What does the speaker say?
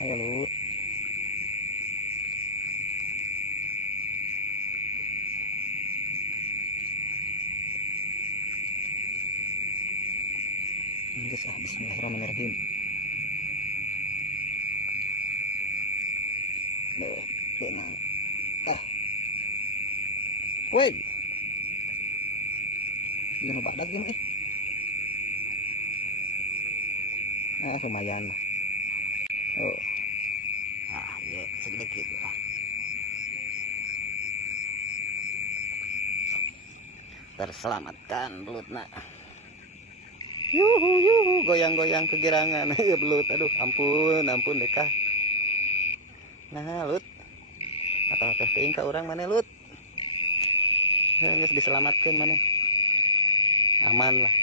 Ayo lu. Guys, bismillahirrahmanirrahim. Benar. Woi. Jangan badak gini. Lumayan lah. Oh. Ya, sedikit lah. Terselamatkan belutna. Yuhu, goyang-goyang kegirangan. Ya belut, aduh, ampun dekah. Nah, lut. Atau testing ke orang mana lut? Ya, diselamatkan mana? Aman lah.